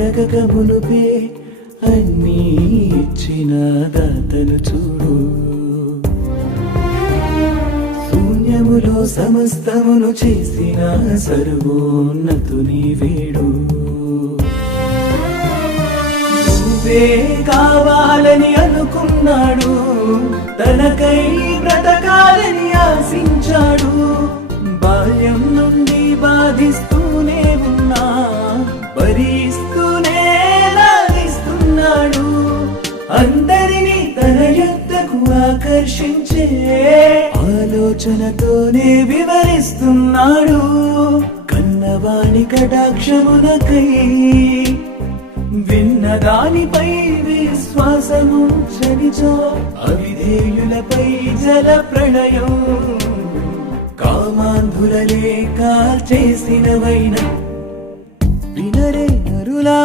అడగక మునుపే అన్నీ ఇచ్చిన దాతను చూడు. శూన్యములో సమస్తమును చేసిన సర్వోన్నతుని వేడు. నువ్వే కావాలని అనుకున్నాడు, తనకై బ్రతకాలని ఆశించాడు. బాల్యం నుండి బాధిస్తూనే ఉన్నా భరిస్తూనే లాగిస్తున్నాడు. అందరినీ తన యొద్దకు ఆకర్షించే ఆలోచనతోనే వివరిస్తున్నాడు. కన్నవాణి కటాక్షమునకై విన్నదానిపై విశ్వాసము చనిచో అవిధేయులపై జల ప్రళయం. కామాంధులలే కాల్చేసినవైన వినరే నరులా